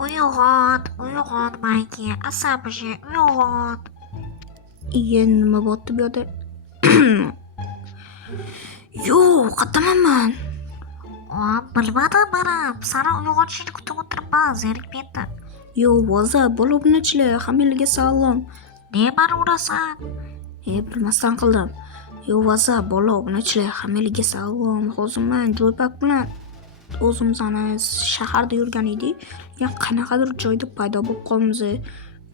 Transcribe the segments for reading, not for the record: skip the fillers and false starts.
Uyg'on, Mayki, asabishi, uyg'on. Iye, nima bo'pti bu yerda? Yo'q, qatamaman. Bilmadim mana, sani uyg'onishini kutib o'tiribman, zerikib ketdim. Yo'q, voza, bola obunachilar, hammalarga salom. Ne mani urasan? Bilmasdan qildim. Yo'q, voza, bola obunachilar, hammalarga salom. Hozir men Joypak bilan o'zimizni shaharda yurgan edik. Qanaqadir joyda paydo bo'lib qolamiz.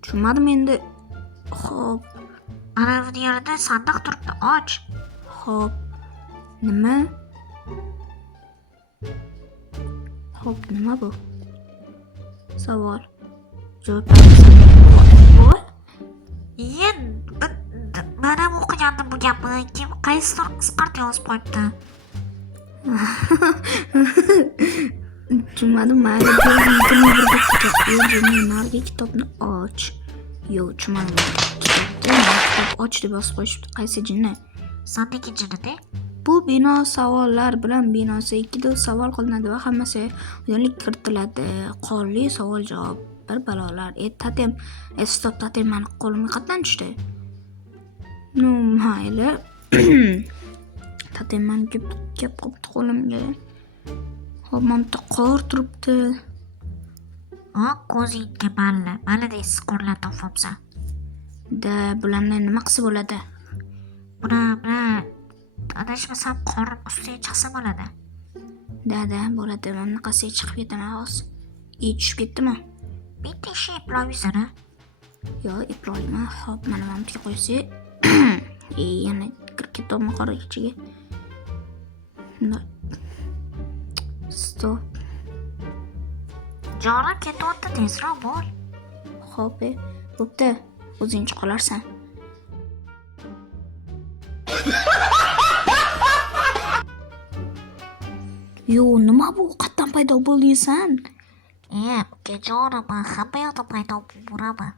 Tushunmadim endi. Xo'p, Mana bu yerda sandiq turibdi, och. xo'p. Nima? Xo'p, nima bu? Savol. Joypak. Voy. Mana o'qigandim bu gapni. Kim qaysidir qisqart yozib qo'yibdi. Tushunmadim, mayli. Narigi kitobni och. Yo'q, tushunmadim. Kitob och deb yozib qo'yishibdi. Qaysi jinni? Sandagi jinni-da? Bu bino savollar bilan binosi. Ikkita savol qilinadi va hammasi o'yinlik kiritiladi. Qonli savol javob. Bir balolar. Tatem, stop, tatem mani qo'limga qatdan tushdi. No, mayli. Tatem mani kep qopti qo'limga. Hop, mamta qor turibdi. Ko'zingga malla deysiz qorlar topibsan. Bularni nima qilsa bo'ladi? Buni adashmasam qorin ustiga chiqsa bo'ladi. Bo'ladi. Bunaqasiga chiqib ketaman hozir. Tushib ketdimi? Bitta ishi eplolmaysana. Yo'q, eplolmayman. Hop, mana mamtaga qo'ysa. Yana kirib ketdim qor ichiga. Stop. Jonim ketyapti, tezroq bo'l. Xo'p, bo'pti. O'zing qolarsan. Yo'q, nima bu? Qatdan paydo bo'ldingsan? Ukajonim, men hamma yoqda paydo bo'laman.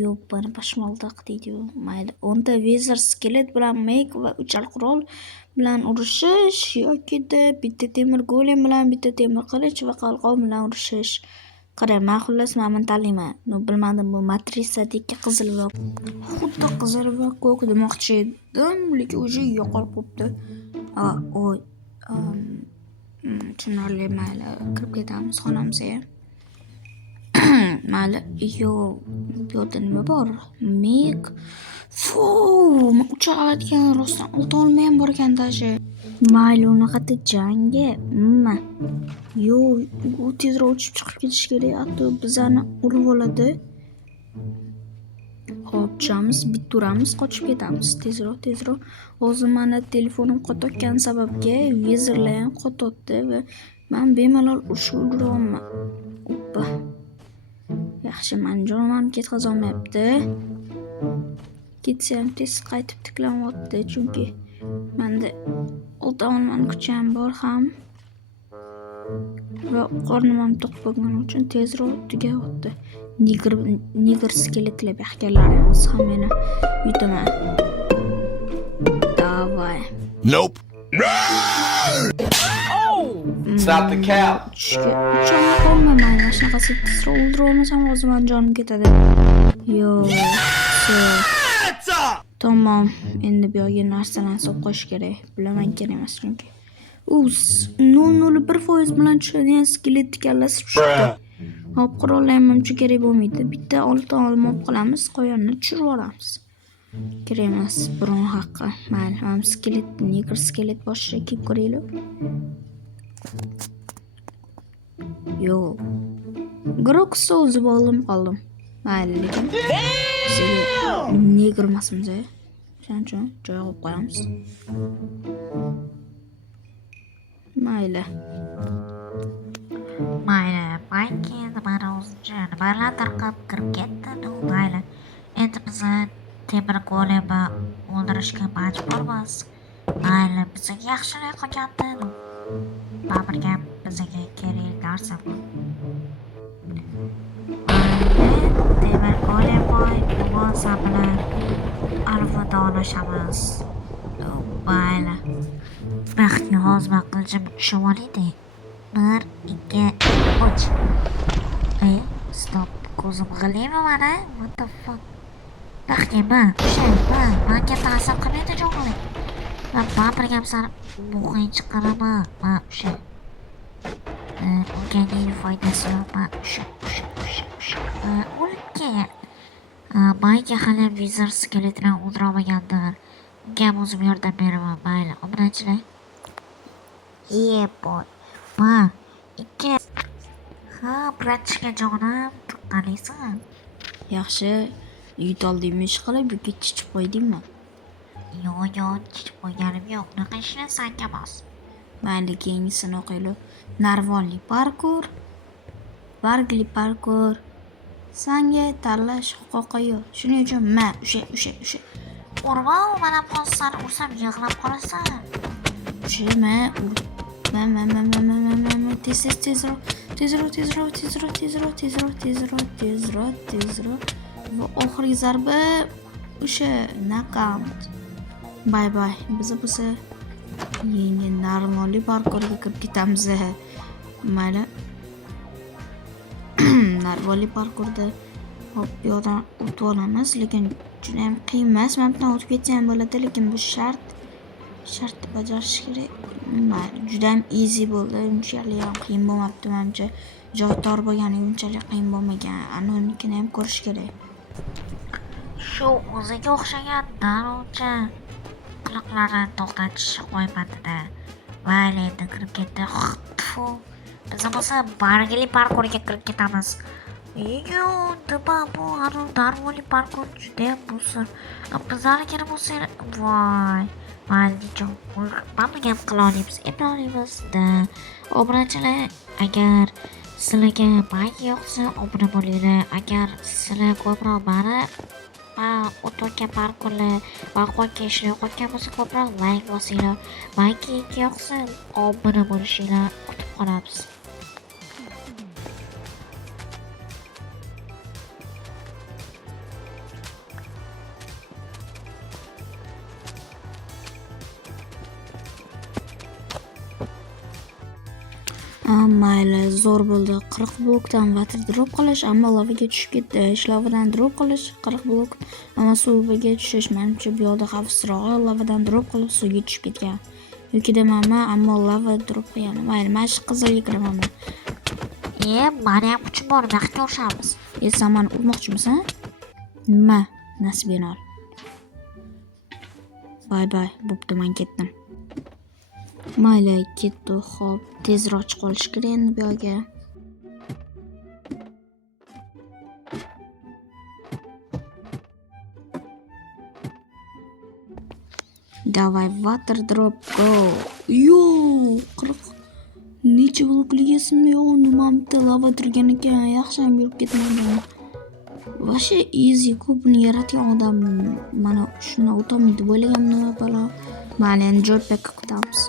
Yo'q, bani bashmaldoq deydi. Mayli. Unda Vezir skelet bilan Mek va uchal qurol bilan urushish yoki bitta temir golem bilan bitta temir qilich va qalqon bilan urushish. Qarang, men xullas mana tanlayman. Bilmadim, bu matrisadagi qizilroq. Xuddi qizilroq ko'k demoqchi edim, lekin o'zi yo'qolib qopti. Tushunarli, mayli. Kirib ketamiz xonamizga. Mayli. Yo'q, bu yerda nima bor? Mek. Uchayotgan rostdan olta olmayam bor ekan dashi. Mayli, unaqada jangga. Yo'q, u tezroq uchib chiqib ketish kerak. Hatto bizani urib oladi. Xo'p, tushamiz, bitta uramiz, qochib ketamiz. Tezroq. Hozir mana telefonim qotayotgan sababga Vezirlar ham qotayapti va men bemalol urushga ulguraman. Oppa. Yaxshi, men jonim ketkazolmayapti. Ketsa ham tez qaytib tiklanyapti, chunki menda olta olmani kuchi ham bor ham. Va qornim ham to'q bo'lgani uchun tezroq tugayapti. Nigr skeletlar yaxkanlarimiz ham meni yutaman. Davay. Nope. Stop the cow. Uchaman qolmayman. Mana shunaqasi tezroq o'ldirolmasam hozir men jonim ketadi. Yo'q. Tamam. Endi bu yerga narsalarni solib qo'yish kerak. Bilaman, kerak emas chunki. 0.01% bilan tushadigan skelet kallasi tushdi. Hop, qurollar ham kerak bo'lmaydi. Bitta oltin olib qolamiz, qo'yonni tushirib olamiz. Kerak emas, biron haqqi. Mayli, ham skelet, nigr skelet boshiga kelib ko'raylik. Yo'q. Groksa o'zi bo'ldim qoldim. Mayli, lekin nigr emasmiz. Shuning uchun joy qo'yib qo'yamiz. Mayli, Mayki nimani o'zicha nimalardir qilib kirib ketdi. Mayli. Endi bizni temir golemni o'ldirishga majburmiz. Mayli, bizga yaxshilik qilganda. Baribir bizga kerak narsa bu. Temir golem bo'lsa bilan alvidolashamiz. Mayli. Baxtga hozir qiljim tushib olaydi. 1, 2, 3. stop. Ko'zim g'iliymi mana? What the fuck? Rahima, menga ta'sir qilmaydi jonim. Men barbirga sal muhim chiqaraman. Men o'sha organik foydasi yo'q. Men o'sha o'lib ket. Mayga hali vizor skeletini o'ldirolmagandir. Unga o'zim yordam beraman. Mayli, obunachilar. Boy. Ma, ikki. Ha, bratishga jonim, tuqqaningsan. Yaxshi, yutoldingmi ish qilib, yoki chichib qo'ydingmi? Yo'q, chichib qo'yganim yo'q. Unaqa ishni senga emas. Mayli, keyingisini o'qiylik. Narvonli parkur, bargli parkur. Senga tanlash huquqi yo'q. Shuning uchun men o'sha. Urma, mana postdan ursam yig'lab qolasan. Tezroq. Va oxirgi zarba o'sha knockout. Bay. Biz bo'lsa yangi narvonli parkurga kirib ketamiz. Mayli. Narvonli parkurda hop yo'ldan o'tib olamiz, lekin juda ham qiyin emas. Men bundan o'tib ketsam ham bo'ladi, lekin bu shart bajarish kerak. Juda ham easy bo'ldi, unchalik ham qiyin bo'lmabdi menimcha. Joy tor bo'lgani unchalik qiyin bo'lmagan. Anonikini ham ko'rish kerak. Shu o'ziga o'xshagan darovcha qiliqlarni to'xtatish qo'ymadida. Mayli, endi kirib ketdi. Biz bo'lsa bargli parkurga kirib ketamiz. Nima bu darvonli parkur juda ham bo'lsin. Bizlarga bo'lsa, voy. Maylijon, mana gap qila olamizda. Obunachilar, agar sizlarga mayli yoqsa obuna bo'linglar. Agar sizlar ko'proq mana o'tgan parkurlar va qolgan ishlar yoqayotgan bo'lsa ko'proq like bosinglar. Mayli yoqsa obuna bo'lishinglar kutib qolamiz. Mayli, zo'r bo'ldi. 40 blokdan water drop qilish, ammo lavaga tushib ketdi. Lavadan drop qilish 40 blok, ammo suvga tushish menimcha bu yoqda xavfsizroq. Lavadan drop qilib suvga tushib ketgan. Yoki demayman, ammo lava drop qilgan. Mayli, men shu qizilga kiraman. Mani ham kuchim bor, vaqtga urishamiz. Sen meni urmoqchimisan? Nima? Nasibini ol. Bay, bo'pti, men ketdim. Mayli, ketdi. Xo'p, tezroq chiqib olish kerak endi bu yerga. Davay, water drop go. Yo, 40 necha blokligasin yo'q, nima bitta lava turgan ekan. Yaxshi ham yurib ketmadim. Vasha easy, ko'pni yaratgan odam mana shuni o'tolmaydi bo'lganimni balo. Mayli, endi joypackga ketamiz.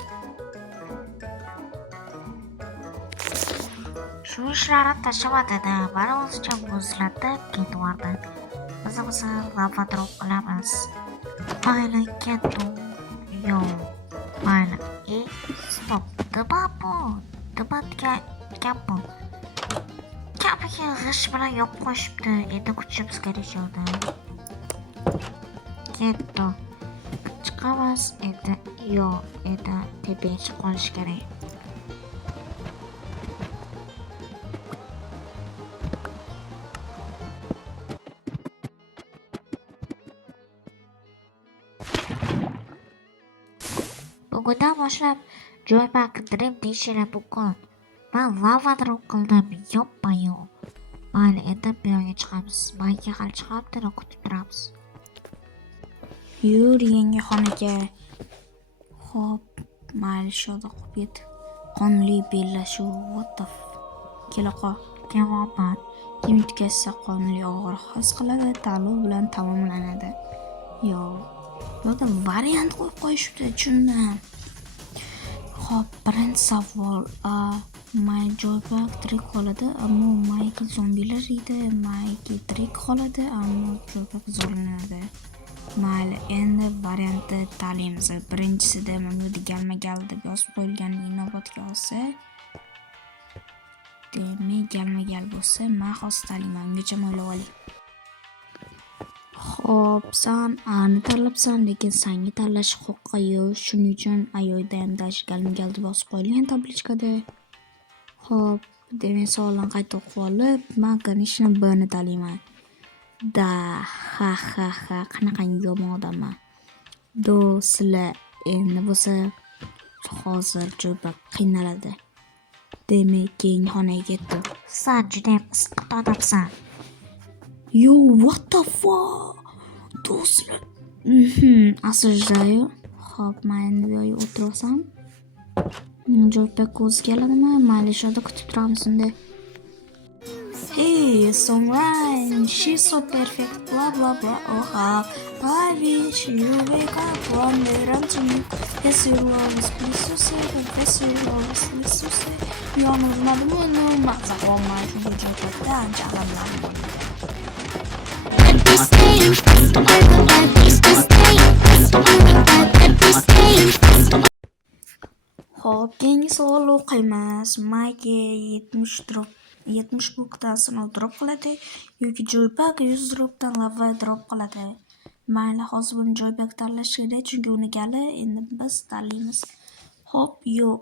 Shu ishlarni tashlamadida, mana o'zicha muzlatib ketvordi. Biz bo'lsa lava drop qilamiz. Mayli, ketdim. Mayli. Stop. Nima bu? Kapiga g'isht bilan yopib qo'yishibdi. Endi kuchimiz kerak joyda. Ketdi. Chiqamiz. Endi tepaga chiqib qolish kerak. Bugundan boshlab joypack drip deyishlar bugun. Men lava drop qildim, yopma-yo'q. Mayli, endi bu yerga chiqamiz. Mayga hali chiqibdi, kutib turamiz. Yur yangi xonaga. Xo'p, mayli shoda qo'yib qonli bellashuv. What the kela qol. Javoban. Kim yetkazsa qonli og'ir his qiladi, tanlov bilan tamomlanadi. Yo'da variant qo'yib qo'yishibdi, tushundim. Xo'p, birinchi savol. My joypack tirik qoladi, ammo Mayki zombilar yeydi. Mayki tirik qoladi, ammo joypack zo'rlanadi. Mayli, endi variantni tanlaymiz. Birinchisida mana bu galma-gal deb yozib qo'yilgan inobatga olsa, demak galma-gal bo'lsa men hozir tanlayman, ungacha o'ylab oling. Xo'p, san Ani tanlabsan, lekin senga tanlash huquqi yo'q. Shuning uchun ayoyda ham dash galma-gal deb yozib qo'yilgan tablichkada. Xo'p, demak savoldan qayta o'qib olib, men конечно Bni tanlayman. Da, ha, qanaqangi yomon odamman. Sizlar endi bo'lsa hozir juda qiynaladi. Demak, keyingi xonaga ketdim. Sen judayam isqot odamsan. Yo, what the fuck? Do'stlar. Asl Xo'p, men endi bu yerga o'tirasan. Jo'pak o'zi keladimi? Mayli, shu yerda kutib turamiz unda. Hey, it's alright. She's so perfect. Blah blah blah. Oh, I wish you wake up one day and to me. Yes, you always please to say. Yes, you always please to say. Yalnız madımını mazak olmaz. Bu Jo'pakdan çağırırlar. Xo'p, keyingi savol o'qiymiz. Mayga 70 blokdan sinov drop qiladi yoki Jo'pak 100 dropdan lava drop qiladi. Mayli, hozir buni Jo'pak tanlash kerak, chunki uni gali endi biz tanlaymiz. Xo'p, yo'q.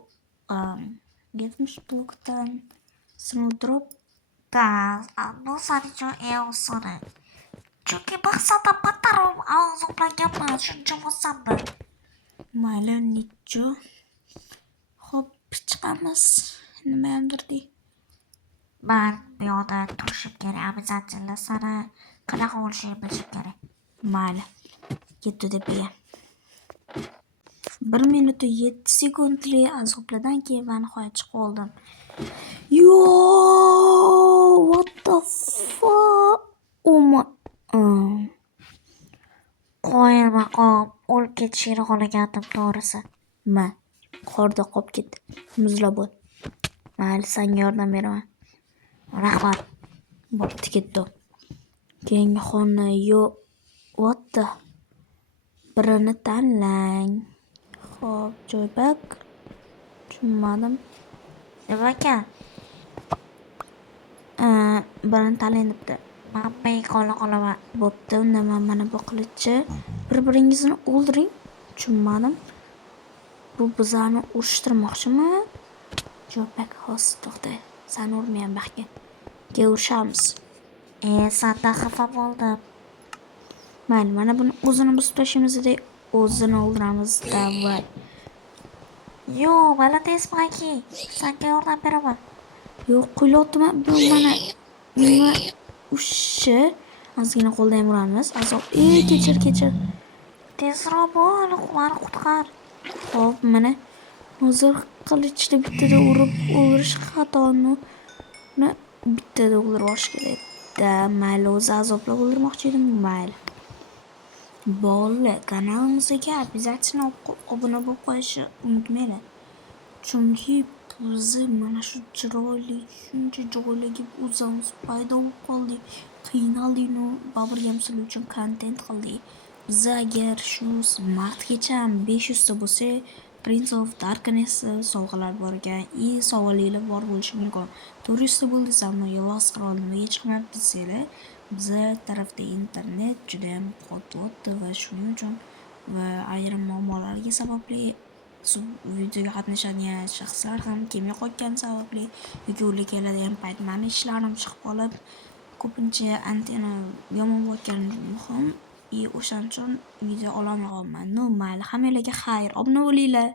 70 blokdan sinov drop. Bu sening uchun eng osoni. Chunki maqsadim battarim oziqlanganman, shuncha bo'lsamda. Mayli, nicho. Xo'p, chiqamiz. Nimadir dey. Men bu yoqda turishim kerak, обязательно seni qanaqa bo'lishini bilishim kerak. Mayli. Ketdi deb ega. 1 minut 7 sekundli azoblardan keyin va nihoyat chiqib oldim. Yo, what the fuck? Oh my. Qo'yil maqom, o'lib ketishini xohlagandim to'g'risi. Qorda qolib ketdi. Muzlab bo'l. Mayli, senga yordam beraman. Rahmat. Bo'pti, ketdi. Keyingi xona yo'q. What the? Birini tanlang. Xo'p, Jo'pak. Tushunmadim. Nima ekan? Birini tanlang debdi. Men beqola qolaman. Bo'pti, unda men mana bu qilichchi. Bir-biringizni o'ldiring. Tushunmadim. Bu bizani urushtirmoqchimi? Jo'pak, hozir to'xta. Sen urmayman baxtga. Urishamiz. Sendan xafa bo'ldim. Mayli, mana buni o'zini bosib tashlaymiz deb o'zini o'ldiramiz. Davay. Yo'q, молодец, Maki. Senga yordam beraman. Yo'q, qo'ylayaptimi? Bu mana nima ushi? Ozgina qo'lda ham uramiz. Azob. Kechir. Tezroq bo'l, meni qutqar. Xo'p, mana hozir qilichda bittada urib o'ldirish xatoni bittada o'ldirib olish kerak. Mayli, o'zi azoblab o'ldirmoqchi edim. Mayli. Bolalar, kanalimizga обязательно obuna bo'lib qo'yishni unutmanglar. Chunki bizni mana shu chiroyli shuncha joylarga o'zimiz paydo bo'lib qoldik. Qiynaldik-nu, baribir sizlar uchun kontent qildik. Biz agar shu martgacha 500 ta bo'lsa, Prince of Darkness sovg'alar bor ekan. Savolinglar bor bo'lishi mumkin. 400 ta bo'ldi, ammo yolg'iz qirol nimaga chiqmayapti desanglar, biza tarafda internet juda ham qotib va shuning uchun va ayrim muammolarga sababli videoga qatnashadigan shaxslar ham kelmay qolgani sababli yoki ular keladigan payt mani ishlarim chiqib qolib, ko'pincha antena yomon bo'lgani muhim. O'shaning uchun video ololmay qolman. Mayli, hammalarga xayr, obuna bo'linglar.